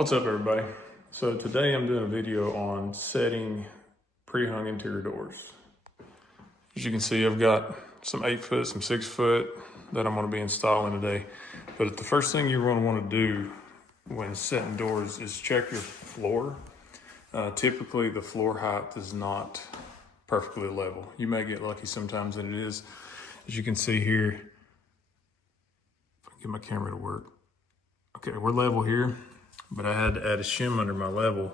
What's up, everybody? So today I'm doing a video on setting pre-hung interior doors. As you can see, I've got some 8-foot, some 6-foot that I'm going to be installing today. But the first thing you're going to want to do when setting doors is check your floor. Typically the floor height is not perfectly level. You may get lucky sometimes that it is. As you can see here, if I can get my camera to work. Okay, we're level here, but I had to add a shim under my level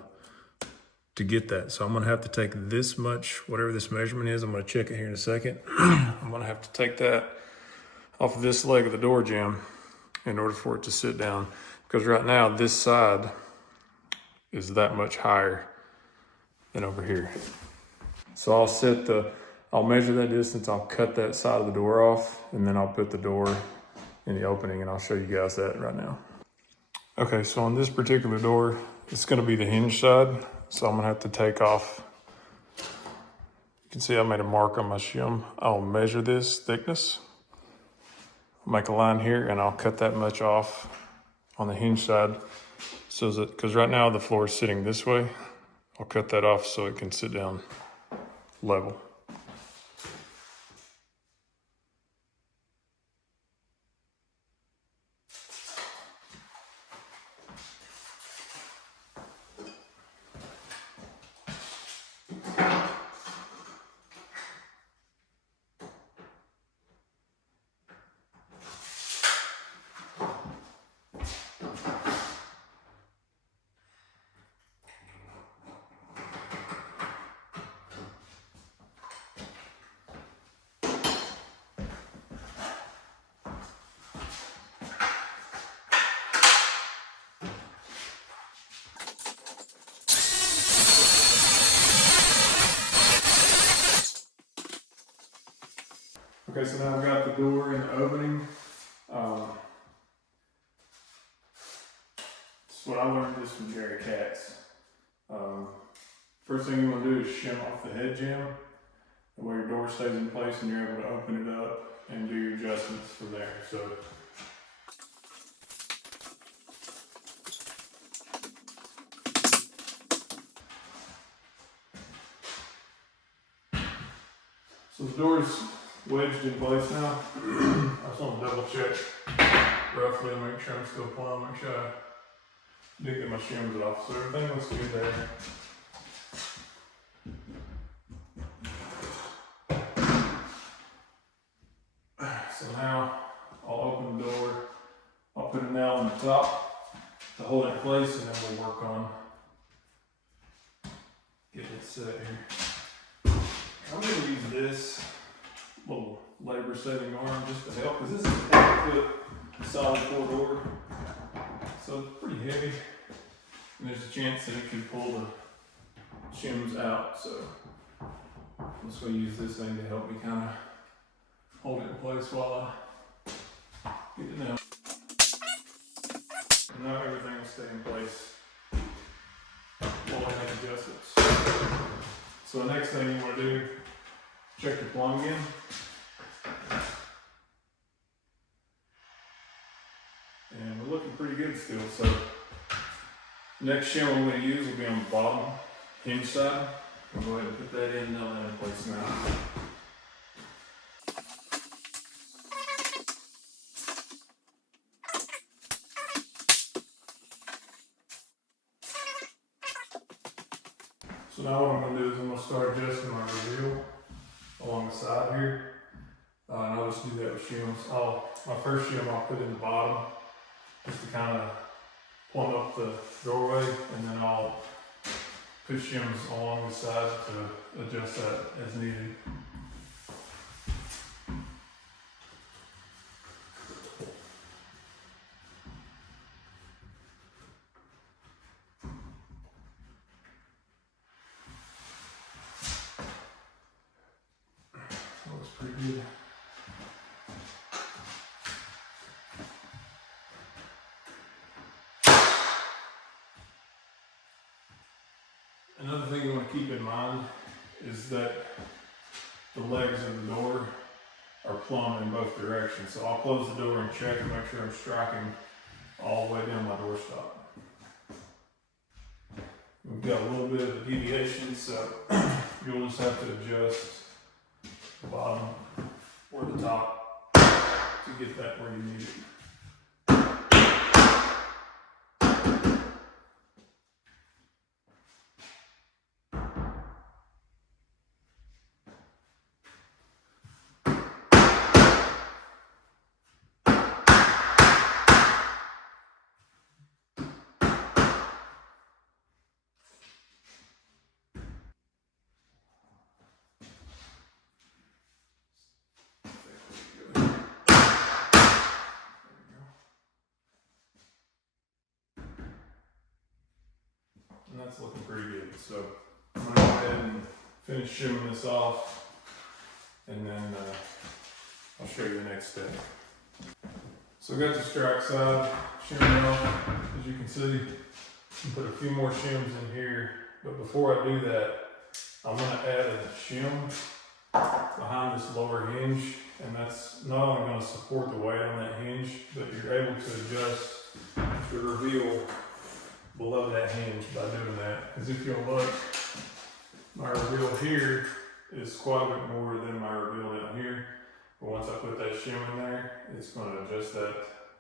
to get that. So I'm gonna have to take this much, whatever this measurement is, I'm gonna check it here in a second. I'm gonna have to take that off of this leg of the door jamb in order for it to sit down. Because right now, this side is that much higher than over here. So I'll measure that distance, I'll cut that side of the door off, and then I'll put the door in the opening, and I'll show you guys that right now. Okay, so on this particular door, it's gonna be the hinge side. So I'm gonna have to take off. You can see I made a mark on my shim. I'll measure this thickness, make a line here, and I'll cut that much off on the hinge side. So that, because right now the floor is sitting this way, I'll cut that off so it can sit down level. Okay, so now I've got the door in the opening. That's what I learned this from Jerry Katz. First thing you want to do is shim off the head jamb. That way your door stays in place and you're able to open it up and do your adjustments from there. So the door's wedged in place now. I just want to double check roughly to make sure I'm still plumb, make sure I didn't get my shims off. So everything looks good there. So now I'll open the door, I'll put a nail on the top to hold it in place, and then we'll work on getting it set here. I'm going to use this little labor saving arm just to help, because this is an 8-foot solid core door, so it's pretty heavy, and there's a chance that it could pull the shims out. So I'm just going to use this thing to help me kind of hold it in place while I get it now. And now everything will stay in place while I make adjustments. So the next thing you want to do, check your plumb again. And we're looking pretty good still. So next shim I'm going to use will be on the bottom hinge side. I'll go ahead and put that in, nail that in place now. So now what I'm going to do is I'm going to start adjusting my reveal along the side here. And I'll just do that with shims. My first shim I'll put in the bottom just to kind of plumb up the doorway, and then I'll put shims along the side to adjust that as needed. Looks pretty good. Another thing you want to keep in mind is that the legs of the door are plumb in both directions. So I'll close the door and check and make sure I'm striking all the way down my doorstop. got a little bit of a deviation, so you'll just have to adjust the bottom or the top to get that where you need it. And that's looking pretty good. So I'm gonna go ahead and finish shimming this off, and then I'll show you the next step. So I got the strike side shimmed off, as you can see. And put a few more shims in here, but before I do that, I'm gonna add a shim behind this lower hinge, and that's not only gonna support the weight on that hinge, but you're able to adjust the reveal below that hinge by doing that. Because if you'll look, my reveal here is quite a bit more than my reveal down here. But once I put that shim in there, it's going to adjust that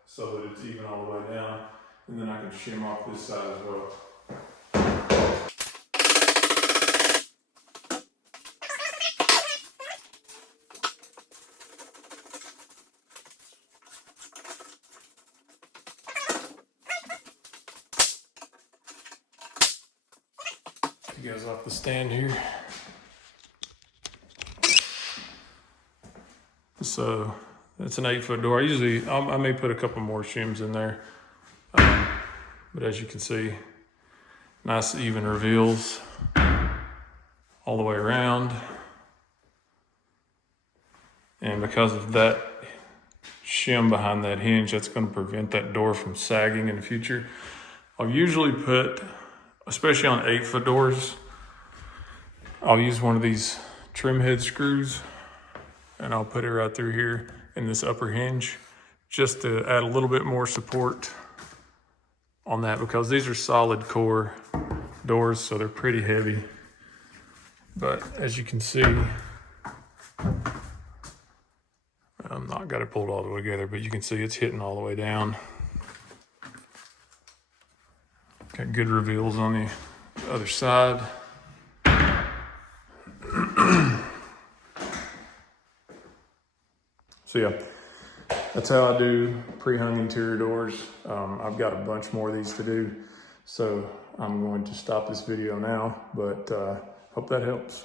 so that it's even all the way down. And then I can shim off this side as well. You guys off the stand here. So it's an 8-foot door. I may put a couple more shims in there, but as you can see, nice even reveals all the way around. And because of that shim behind that hinge, that's going to prevent that door from sagging in the future. I'll usually put, especially on 8-foot doors, I'll use one of these trim head screws, and I'll put it right through here in this upper hinge just to add a little bit more support on that, because these are solid core doors, so they're pretty heavy. But as you can see, I'm not got it pulled all the way together, but you can see it's hitting all the way down. Got good reveals on the other side. So yeah, that's how I do pre-hung interior doors. I've got a bunch more of these to do, so I'm going to stop this video now, but hope that helps.